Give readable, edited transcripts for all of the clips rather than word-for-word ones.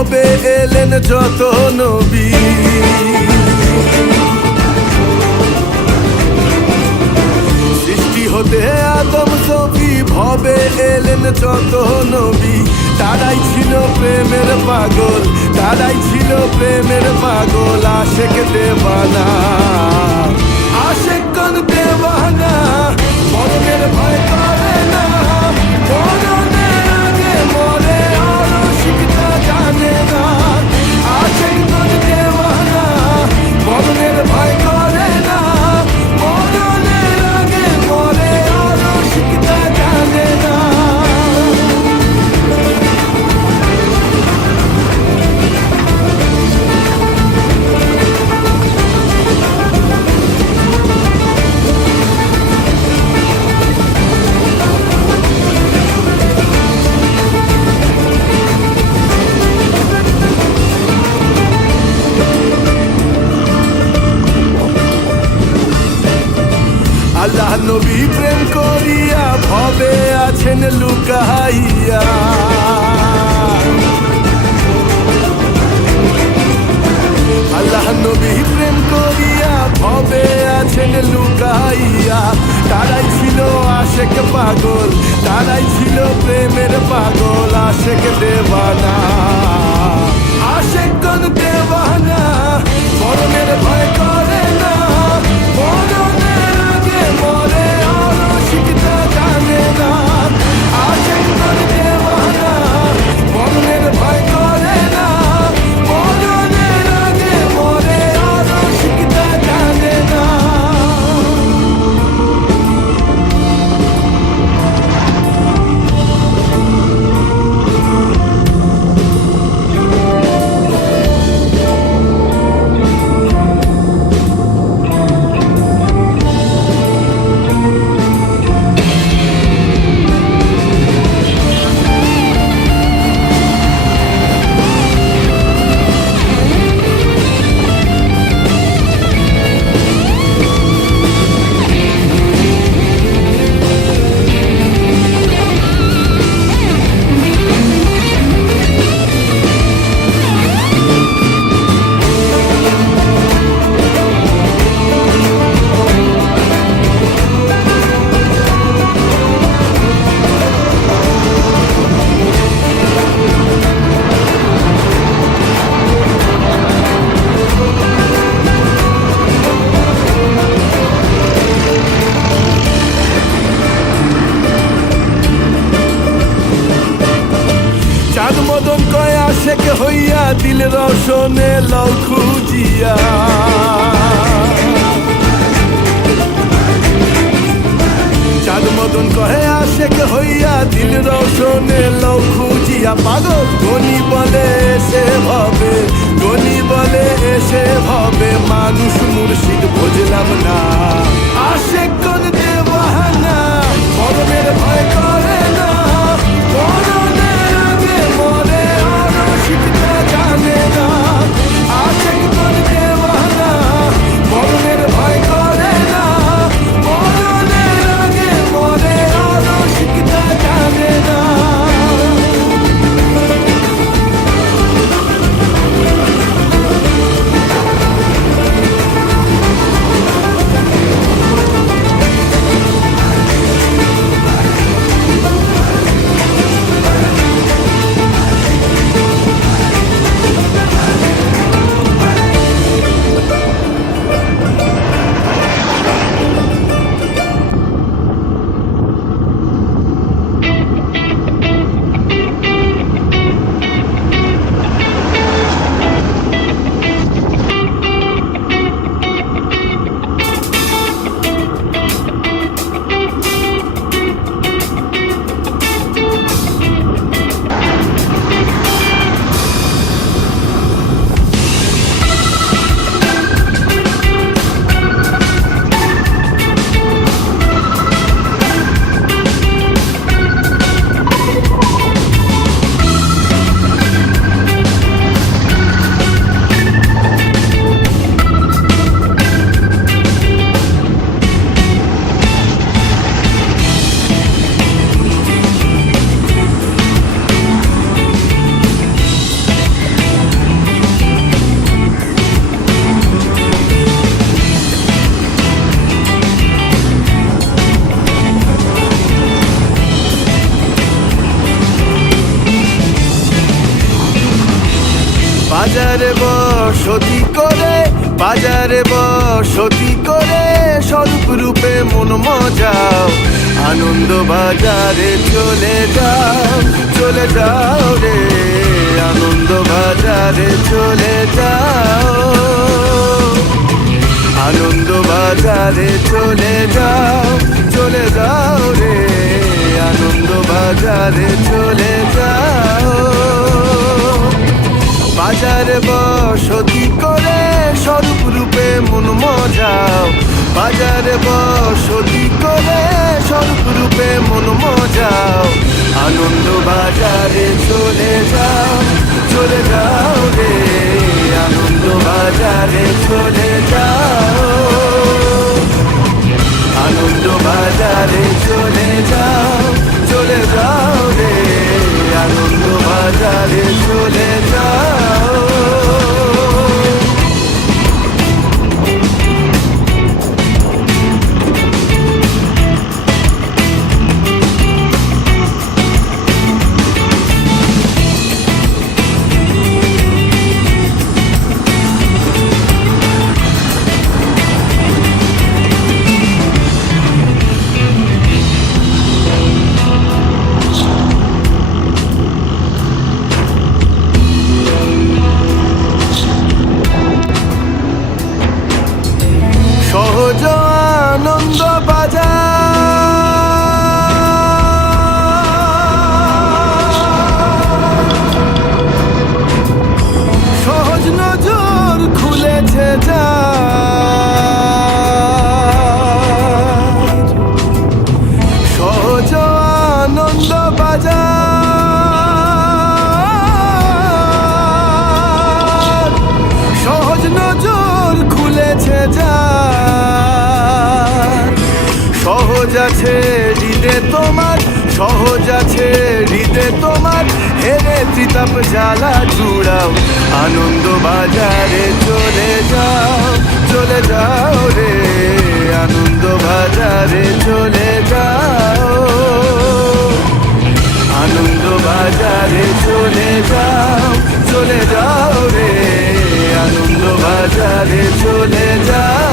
ভবে এলেন যত নবী, সৃষ্টি হতে আদম সফি ভবে এলেন যত নবী। তারাই ছিল প্রেমের পাগল, তারাই ছিল প্রেমের পাগল, আশেক দেওয়ানা, আশেক কোন দেওয়ানা, মরণের ভয় করে না, মরণের আগে মরে আর শিখতে জানে না। আশেক কোন দেওয়ানা, মরণের ভয় করে না, মরণের আগে মরে আর শিখতে জানে না। আল্লাহ নবী প্রেম করিয়া ভবে আছেন লুকাইয়া, আল্লাহ নবী প্রেম করিয়া ভবে আছেন লুকাইয়া। তারাই ছিল আশেক পাগল, তারাই ছিল প্রেমের পাগল, আশেক দেওয়ানা, আশেক কোন দেওয়ানা, মরণের ভয় করে না, মরণের আগে মরে আর শিখতে জানে না। আশেক কোন দেওয়ানা, মরণের ভয় করে না, মরণের আগে মরে আর শিখতে জানে না। চাঁদ মদন কয় আশেক হইয়া দিল রোশনে লও খুঁজিয়া, চাঁদ মদন কহে আশেক হইয়া দিল রোশনে লও খুঁজিয়া। পাগল ধনী বলে এসে ভবে, ধনী বলে এসে ভবে, মানুষ মুর্শিদ বুঝলাম না। আশেক কোন দেওয়ানা, মরণের ভয় করে না, মরণের আগে মরে আর শিখতে জানে না। আশেক কোন দেওয়ানা, মরণের ভয় করে না, মরণের আগে মরে আর শিখতে জানে না। বাজারে বসতি করে, বাজারে বসতি করে স্বরূপ রূপে মন মজাও। আনন্দ বাজারে চলে যাও, চলে যাও রে, আনন্দ বাজারে চলে যাও, আনন্দ বাজারে চলে যাও, চলে যাও রে, আনন্দ বাজারে চলে যাও। বাজারে বসতি করে স্বরূপ রূপে মন মজাও, বাজারে বসতি করে স্বরূপ রূপে মন মজাও। আনন্দ বাজারে চলে যাও, চলে যাও রে, আনন্দ বাজারে চলে যাও, আনন্দ বাজারে চলে যাও, চলে যাও রে, আনন্দ বাজারে চলে যাও। সহজ আনন্দ বাজার, সহজ নজর খুলেছে যার, সহজ আনন্দ বাজার, সহজ নজর খুলেছে যার। সহজ আছে হৃদে তোমার, সহজ আছে হৃদে তোমার, হেরে ত্রিতাপ জ্বালা জুড়াও। আনন্দ বাজারে চলে যাও, চলে যাও রে, আনন্দ বাজারে চলে যাও, আনন্দ বাজারে চলে যাও, চলে যাও রে, আনন্দ বাজারে চলে যাও।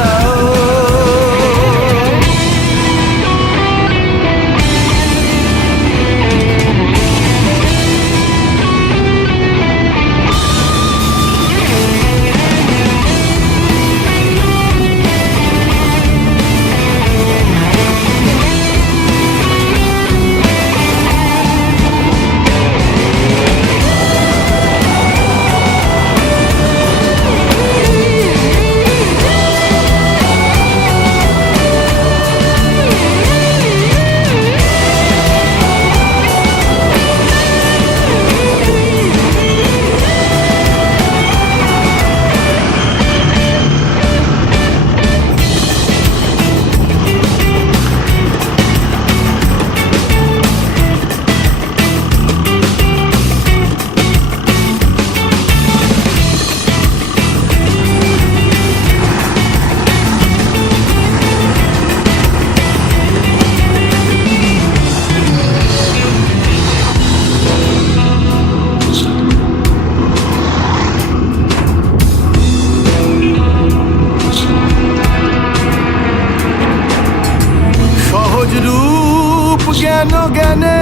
রূপ জ্ঞান জ্ঞানে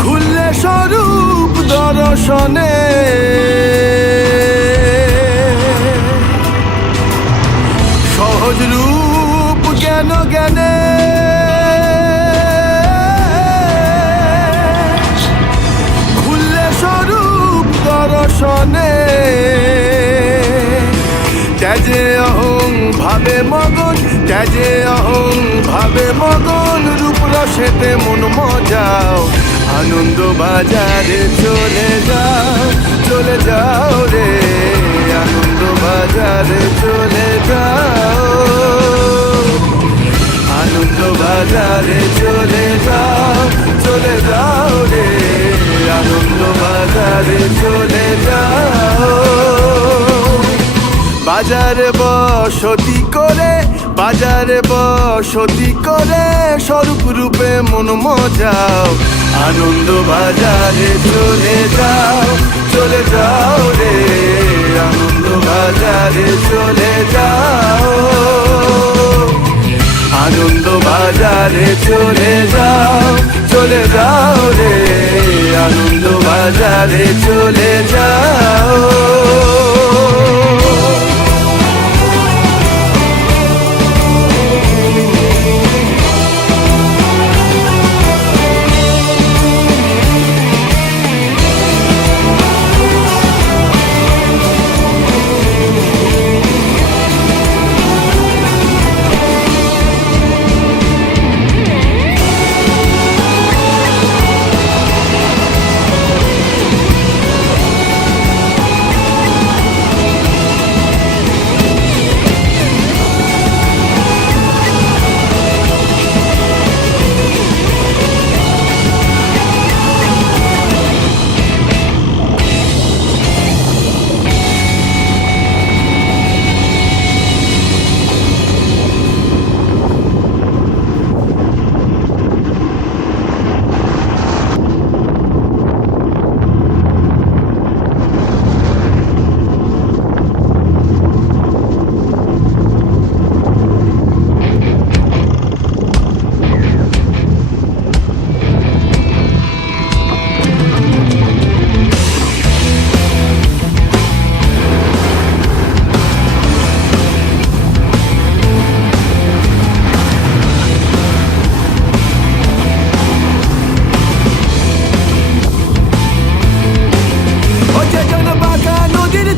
খুললে স্বরূপ দর্শনে, সহজ রূপ জ্ঞান জ্ঞানে খুললে স্বরূপ দর্শনে। ত্যাজে অহং ভাবে মগন, ত্যাজে অহং ভাবে মগন, রূপ রসেতে মন মজাও। আনন্দ বাজারে চলে যাও, চলে যাও রে, আনন্দ বাজারে চলে যাও, আনন্দ বাজারে চলে যাও, চলে যাও রে, আনন্দ বাজারে চলে যাও। বাজারে বসতি করে, বাজারে বসতি করে, স্বরূপ রূপে মন মজাও। আনন্দ বাজারে চলে যাও, চলে যাও রে, আনন্দ বাজারে চলে যাও, আনন্দ বাজারে চলে যাও, চলে যাও রে, আনন্দ বাজারে চলে যাও।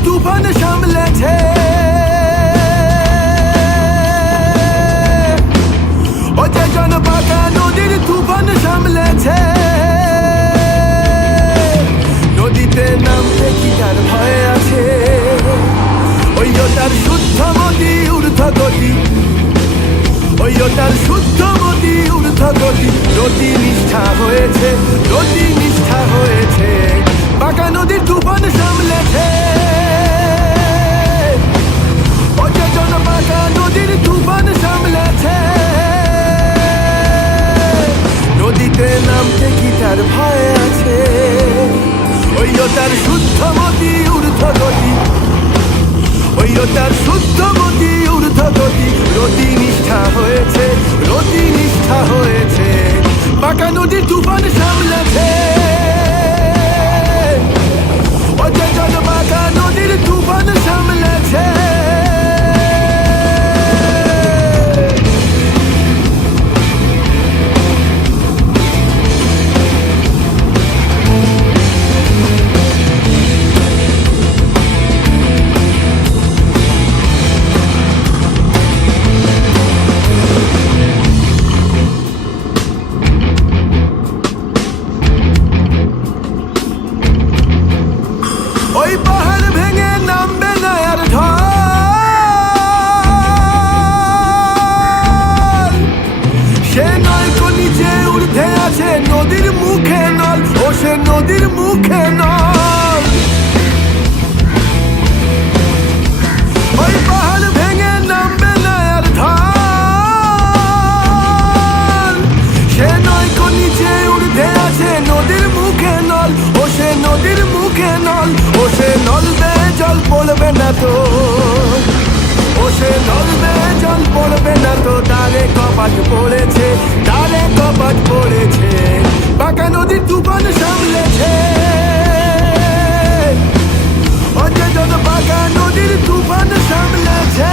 তুফান সামলেছে, ও যে জন বাঁকা নদীর তুফান সামলেছে, নদীতে নামতে কি তার ভয় আছে? ওই তার শুদ্ধ মতি ঊর্ধ্ব গতি, ওই তার শুদ্ধ মতি ঊর্ধ্ব গতি, রতি নিষ্ঠা হয়েছে, রতি নিষ্ঠা হয়েছে, বাঁকা নদীর তুফান সামলেছে, ও যে জন বাঁকা নদীর তুফান সামলেছে, নদীতে নামতে কি তার ভয় আছে? ওই তার শুদ্ধ মতি ঊর্ধ্ব গতি, ওই তার শুদ্ধ মতি ঊর্ধ্ব গতি, রতি নিষ্ঠা হয়েছে, রতি নিষ্ঠা হয়েছে, বাঁকা নদীর তুফান সামলেছে, ও যে জন বাঁকা নদীর তুফান সামলেছে। ওই পাহাড় ভেঙে নামবে না আর ঢল, সে নয়কো নিচে ঊর্ধ্বে আছে, নদীর মুখে নল, ও সে নদীর মুখে নল। ওই পাহাড় ভেঙে নামবে না আর ঢল, সে নয়কো নিচে ঊর্ধ্বে আছে, নদীর মুখে নল, ও সে নদীর মুখে নল, ও সে নলবে জল পড়বে না তো, ও সে নলবে জল পড়বে না তো, তারে কপাট পড়েছে, তারে কপাট পড়েছে, বাঁকা নদীর তুফান সামলেছে, ও যে জন বাঁকা নদীর তুফান সামলেছে।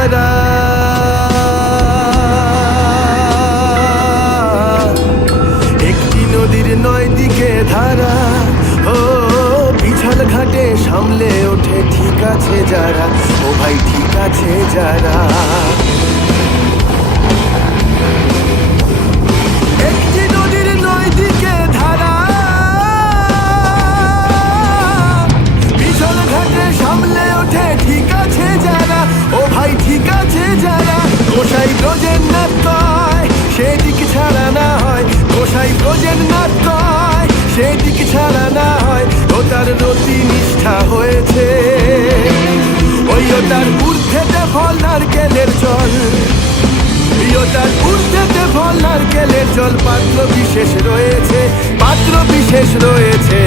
ধারা একটি নদীর 9 দিকে ধারা ও পিছল ঘাটে সামলে ওঠে ঠিক আছে যারা ও ভাই ঠিক আছে যারা একটি নদীর 9 দিকে ধারা পিছল ঘাটে সামলে ওঠে ঠিক আছে যারা ও ভাই ঠিক আছে যারা গোসাই ব্রজের নাথ কয় সেদিক ছাড়া না হয় গোসাই ব্রজের নাথ কয় সেদিক ছাড়া না হয় ও তার রতি নিষ্ঠা হয়েছে ওই ও তার ঊর্ধ্বেতে ফল নারকেলের জল তার ঊর্ধ্বেতে ফল নারকেলের জল পাত্র বিশেষ রয়েছে পাত্র বিশেষ রয়েছে